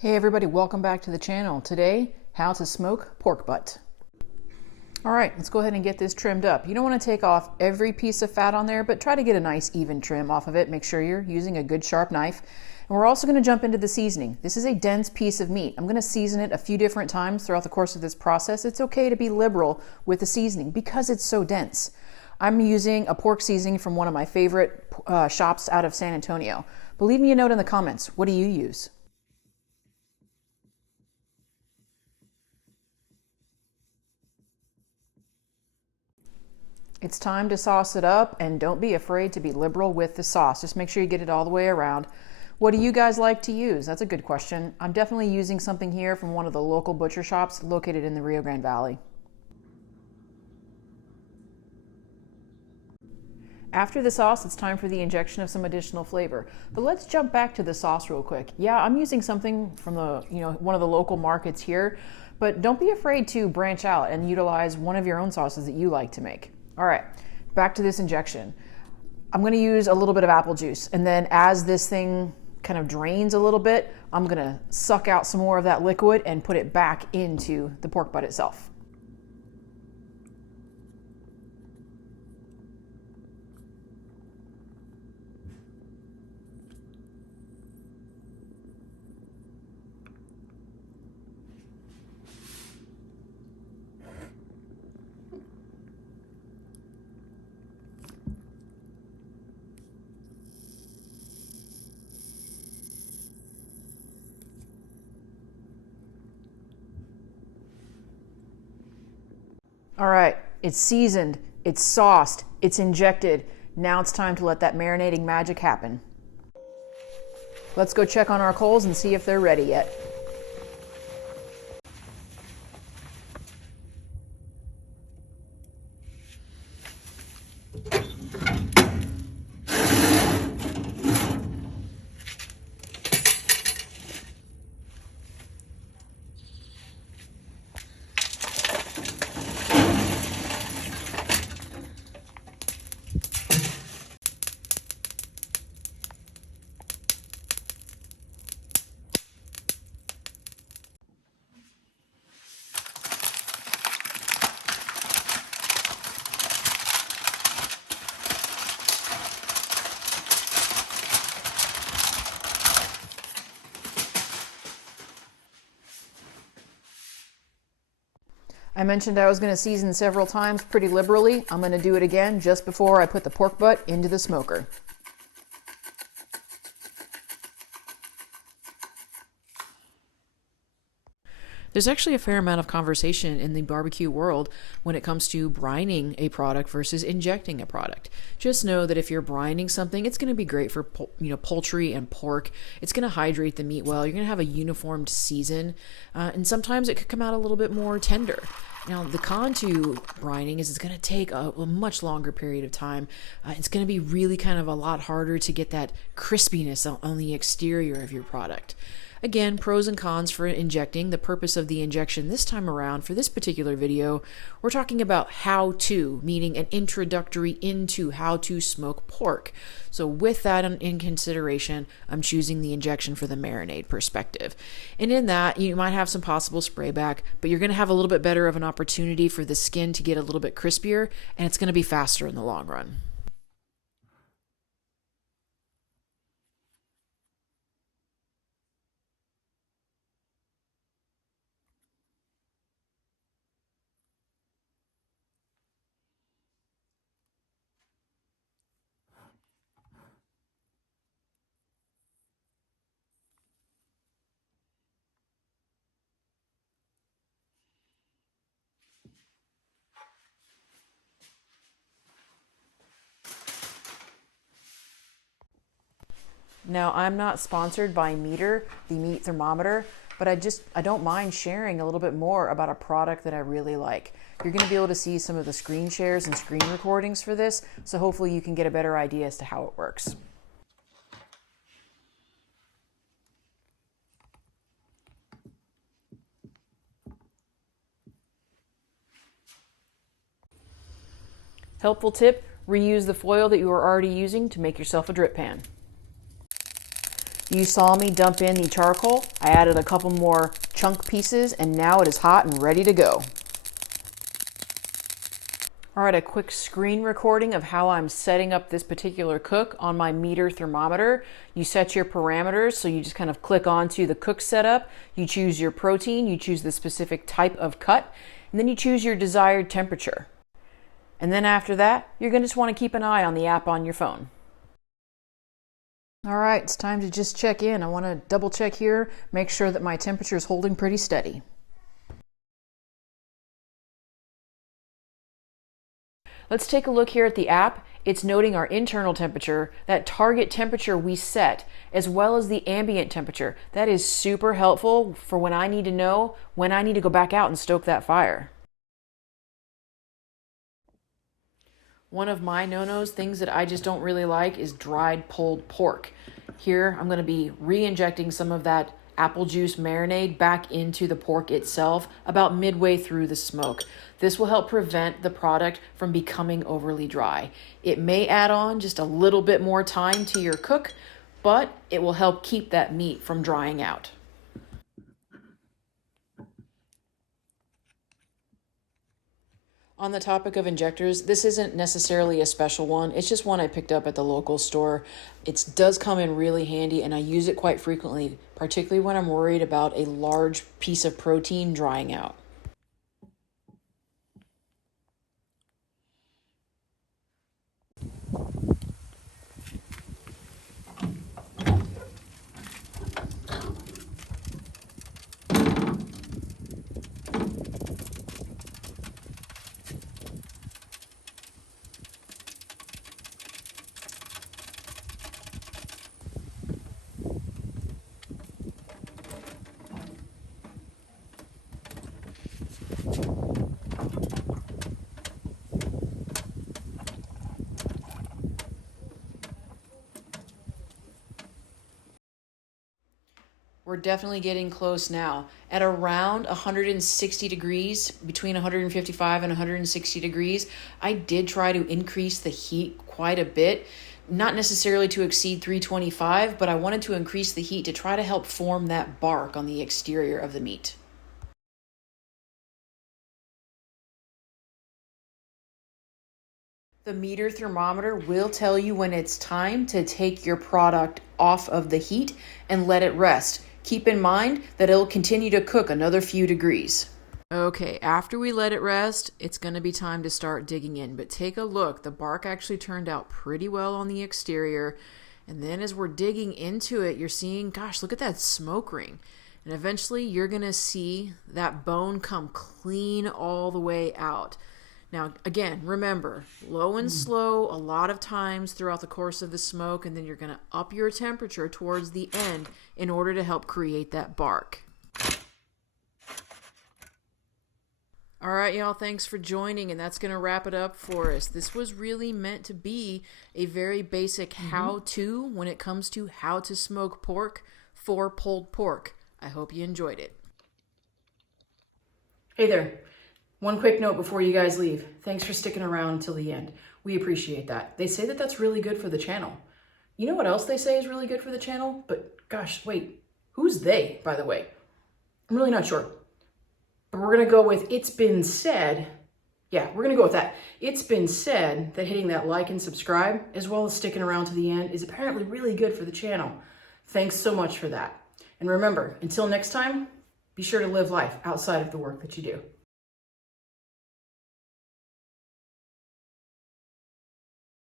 Hey everybody, welcome back to the channel. Today, how to smoke pork butt. All right, let's go ahead and get this trimmed up. You don't want to take off every piece of fat on there, but try to get a nice even trim off of it. Make sure you're using a good sharp knife. And we're also going to jump into the seasoning. This is a dense piece of meat. I'm going to season it a few different times throughout the course of this process. It's okay to be liberal with the seasoning because it's so dense. I'm using a pork seasoning from one of my favorite shops out of San Antonio. But leave me a note in the comments. What do you use? It's time to sauce it up, and don't be afraid to be liberal with the sauce. Just make sure you get it all the way around. What do you guys like to use? That's a good question. I'm definitely using something here from one of the local butcher shops located in the Rio Grande Valley. After the sauce, it's time for the injection of some additional flavor. But let's jump back to the sauce real quick. Yeah, I'm using something from one of the local markets here, but don't be afraid to branch out and utilize one of your own sauces that you like to make. All right, back to this injection. I'm going to use a little bit of apple juice, and then as this thing kind of drains a little bit, I'm going to suck out some more of that liquid and put it back into the pork butt itself. All right, it's seasoned, it's sauced, it's injected. Now it's time to let that marinating magic happen. Let's go check on our coals and see if they're ready yet. I mentioned I was going to season several times pretty liberally. I'm going to do it again just before I put the pork butt into the smoker. There's actually a fair amount of conversation in the barbecue world when it comes to brining a product versus injecting a product. Just know that if you're brining something, it's going to be great for poultry and pork. It's going to hydrate the meat well. You're going to have a uniformed season, and sometimes it could come out a little bit more tender. Now, the con to brining is it's going to take a much longer period of time. It's going to be really kind of a lot harder to get that crispiness on the exterior of your product. Again, pros and cons for injecting. The purpose of the injection this time around for this particular video, we're talking about how to, meaning an introductory into how to smoke pork. So with that in consideration, I'm choosing the injection for the marinade perspective. And in that, you might have some possible spray back, but you're going to have a little bit better of an opportunity for the skin to get a little bit crispier, and it's going to be faster in the long run. Now, I'm not sponsored by Meter, the meat thermometer, but I don't mind sharing a little bit more about a product that I really like. You're going to be able to see some of the screen shares and screen recordings for this, so hopefully you can get a better idea as to how it works. Helpful tip, reuse the foil that you are already using to make yourself a drip pan. You saw me dump in the charcoal. I added a couple more chunk pieces and now it is hot and ready to go. All right, a quick screen recording of how I'm setting up this particular cook on my meter thermometer. You set your parameters, so you just kind of click onto the cook setup. You choose your protein, you choose the specific type of cut, and then you choose your desired temperature. And then after that, you're going to just want to keep an eye on the app on your phone. All right, it's time to just check in. I want to double check here, make sure that my temperature is holding pretty steady. Let's take a look here at the app. It's noting our internal temperature, that target temperature we set, as well as the ambient temperature. That is super helpful for when I need to know when I need to go back out and stoke that fire. One of my no-nos, things that I just don't really like, is dried pulled pork. Here, I'm going to be re-injecting some of that apple juice marinade back into the pork itself about midway through the smoke. This will help prevent the product from becoming overly dry. It may add on just a little bit more time to your cook, but it will help keep that meat from drying out. On the topic of injectors, this isn't necessarily a special one. It's just one I picked up at the local store. It does come in really handy and I use it quite frequently, particularly when I'm worried about a large piece of protein drying out. We're definitely getting close now. At around 160 degrees, between 155 and 160 degrees, I did try to increase the heat quite a bit. Not necessarily to exceed 325, but I wanted to increase the heat to try to help form that bark on the exterior of the meat. The meter thermometer will tell you when it's time to take your product off of the heat and let it rest. Keep in mind that it'll continue to cook another few degrees. Okay, after we let it rest, it's going to be time to start digging in. But take a look. The bark actually turned out pretty well on the exterior. And then as we're digging into it, you're seeing, gosh, look at that smoke ring. And eventually you're going to see that bone come clean all the way out. Now, again, remember, low and slow a lot of times throughout the course of the smoke, and then you're going to up your temperature towards the end in order to help create that bark. All right, y'all, thanks for joining, and that's going to wrap it up for us. This was really meant to be a very basic how-to when it comes to how to smoke pork for pulled pork. I hope you enjoyed it. Hey there. One quick note before you guys leave. Thanks for sticking around until the end. We appreciate that. They say that that's really good for the channel. You know what else they say is really good for the channel? But gosh, wait, who's they, by the way? I'm really not sure. But we're going to go with it's been said. Yeah, we're going to go with that. It's been said that hitting that like and subscribe, as well as sticking around to the end, is apparently really good for the channel. Thanks so much for that. And remember, until next time, be sure to live life outside of the work that you do.